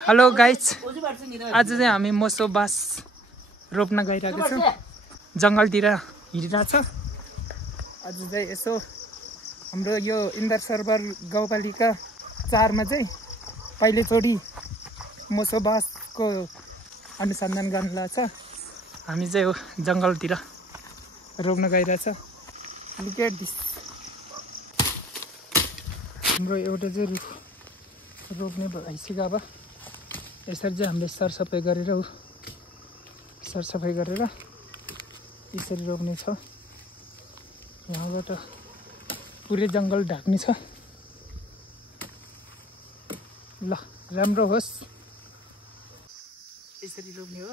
Hello guys, आज चाहिँ हामी मोसो बाँस रोप्न गइरहेको छौँ। जङ्गलतिर हिँडिरहेछ। आज चाहिँ यसो हाम्रो यो इन्द्र सरोवर गाउँपालिका 4 मा चाहिँ पहिलोचोटि मोसो बाँसको अनुसन्धान गर्न लाग्छ। हामी चाहिँ यो जङ्गलतिर रोप्न गइरहेछ। Look at this. हाम्रो एउटा चाहिँ रुख रोप्ने भइसक्यो। अब यसरी चाहिँ हामीले सरसफाइ गरेर यसरी रोप्ने छ। यहाँबाट पुरै जङ्गल ढाक्ने छ। ल, राम्रो होस्। यसरी रोप्ने हो।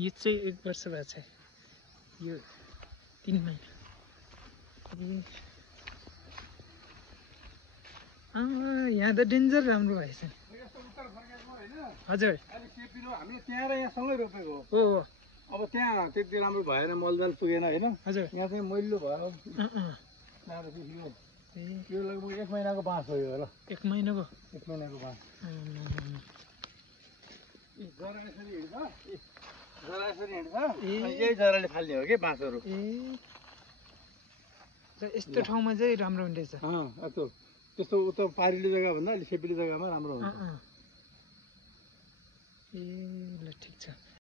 यो चाहिँ 1 वर्ष भएको छ। यो 3 महिना। यहाँ त डेन्जर राम्रो भएछ। हजुर, हामी त्यहाँ र यहाँ सँगै रोपेको हो। अब त्यहाँ त्यति राम्रो भएन, मलदल पुगेन हैन। हजुर, यहाँ चाहिँ मैलो भयो। यो लगभग 1 महिनाको बाँस हो यो। ल, 1 महिनाको 1 महिनाको बाँस। जरा यसरी हिँड्छ, जरा यसरी हिँड्छ। यही जराले फाल्ने हो कि बाँसहरू। यस्तो ठाउँमा चाहिँ राम्रो हुँदैछ। त्यस्तो उता पारिलो जग्गा भन्दा अलि सेपिलो जग्गामा राम्रो हुन्छ। ल, ठिक छ।